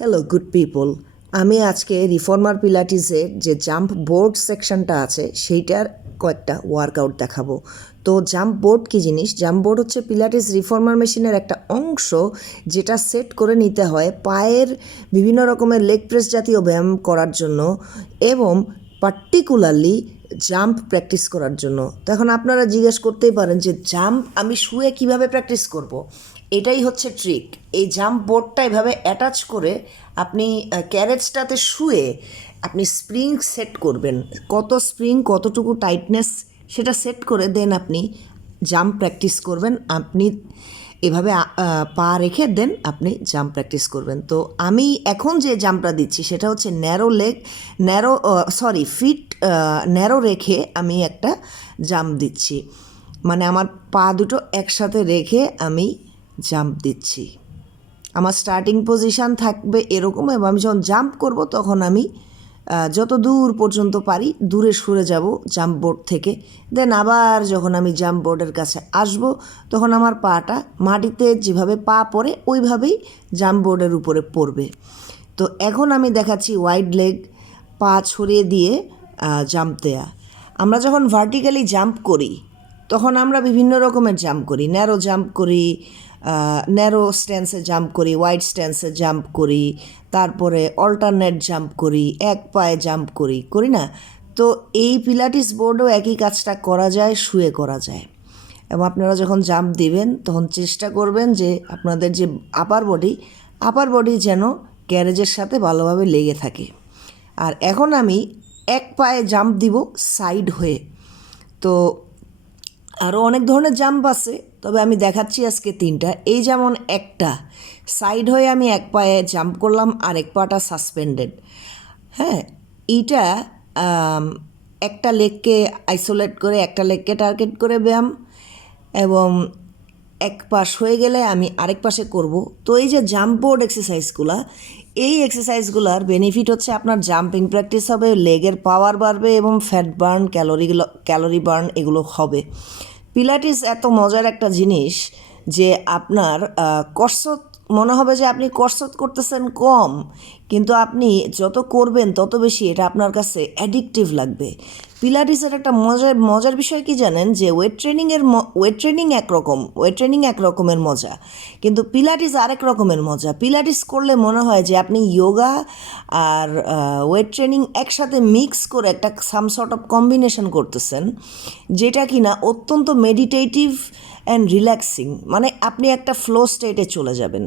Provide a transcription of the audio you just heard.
Hello good people, আমি আজকে reformer পিলাটিসের যে জাম্প বোর্ড সেকশনটা আছে সেইটার কয়েকটা ওয়ার্কআউট দেখাবো। তো জাম্প বোর্ড কী জিনিস? জাম্প বোর্ড হচ্ছে পিলাটিস রিফর্মার মেশিনের একটা অংশ, যেটা সেট করে নিতে হয় পায়ের বিভিন্ন রকমের লেগ প্রেস জাতীয় ব্যায়াম করার জন্য এবং পার্টিকুলারলি জাম্প প্র্যাকটিস করার জন্য। তো এখন আপনারা জিজ্ঞেস করতেই পারেন যে জাম্প আমি শুয়ে কিভাবে প্র্যাকটিস করব। এটাই হচ্ছে ট্রিক। এই জাম্প বোর্ডটা এভাবে অ্যাটাচ করে আপনি ক্যারেজটাতে শুয়ে আপনি স্প্রিং সেট করবেন, কত স্প্রিং কতটুকু টাইটনেস সেটা সেট করে দেন আপনি জাম্প প্র্যাকটিস করবেন। আপনি এভাবে পা রেখে দেন আপনি জাম্প প্র্যাকটিস করবেন। তো আমি এখন যে জাম্পটা দিচ্ছি সেটা হচ্ছে ফিট ন্যারো রেখে আমি একটা জাম্প দিচ্ছি, মানে আমার পা দুটো একসাথে রেখে আমি জাম্প দিচ্ছি। আমার স্টার্টিং পজিশান থাকবে এরকম, এবং আমি যখন জাম্প করব তখন আমি যত দূর পর্যন্ত পারি দূরে সরে যাব জাম্প বোর্ড থেকে। দেন আবার যখন আমি জাম্প বোর্ডের কাছে আসব তখন আমার পাটা মাটিতে যেভাবে পা পড়ে ওইভাবেই জাম্প বোর্ডের উপরে পড়বে। তো এখন আমি দেখাচ্ছি ওয়াইড লেগ, পা ছড়িয়ে দিয়ে জাম্প দেয়া। আমরা যখন ভার্টিক্যালি জাম্প করি তখন আমরা বিভিন্ন রকমের জাম্প করি, ন্যারো জাম্প করি, ন্যারো স্ট্যান্সে জাম্প করি, ওয়াইড স্ট্যান্সে জাম্প করি, তারপরে অল্টারনেট জাম্প করি, এক পায়ে জাম্প করি না? তো এই পিলাটিস বোর্ডেও একই কাজটা করা যায়, শুয়ে করা যায়। এবং আপনারা যখন জাম্প দিবেন তখন চেষ্টা করবেন যে আপনাদের যে আপার বডি যেন ক্যারেজের সাথে ভালোভাবে লেগে থাকে। আর এখন আমি এক পায়ে জাম্প দিব সাইড হয়ে। তো আরও অনেক ধরনের জাম্প আছে, তবে আমি দেখাচ্ছি আজকে তিনটা। এই যেমন একটা সাইড হয়ে আমি এক পায়ে জাম্প করলাম আর এক পাটা সাসপেন্ডেড। হ্যাঁ, এইটা একটা লেগকে আইসোলেট করে একটা লেগকে টার্গেট করে ব্যায়াম, এবং এক পাশ হয়ে গেলে আমি আরেক পাশে করব। তো এই যে জাম্প বোর্ড এক্সারসাইজগুলো, এই এক্সারসাইজগুলোর বেনিফিট হচ্ছে আপনার জাম্পিং প্র্যাকটিস হবে, লেগের পাওয়ার বাড়বে এবং ফ্যাট বার্ন, ক্যালোরি বার্ন এগুলো হবে। পিলাটিস এত মজার একটা জিনিস যে আপনার কসরত মনে হবে যে আপনি কসরত করতেছেন কম, কিন্তু আপনি যত করবেন তত বেশি এটা আপনার কাছে অ্যাডিকটিভ লাগবে। পিলাটিসের একটা মজার বিষয় কি জানেন? যে ওয়েট ট্রেনিং এক রকমের মজা, কিন্তু পিলাটিস আরেক রকমের মজা। পিলাটিস করলে মনে হয় যে আপনি যোগা আর ওয়েট ট্রেনিং একসাথে মিক্স করে একটা সাম সর্ট অফ কম্বিনেশন করতেছেন, যেটা কি না অত্যন্ত মেডিটেটিভ অ্যান্ড রিল্যাক্সিং, মানে আপনি একটা ফ্লো স্টেটে চলে যাবেন।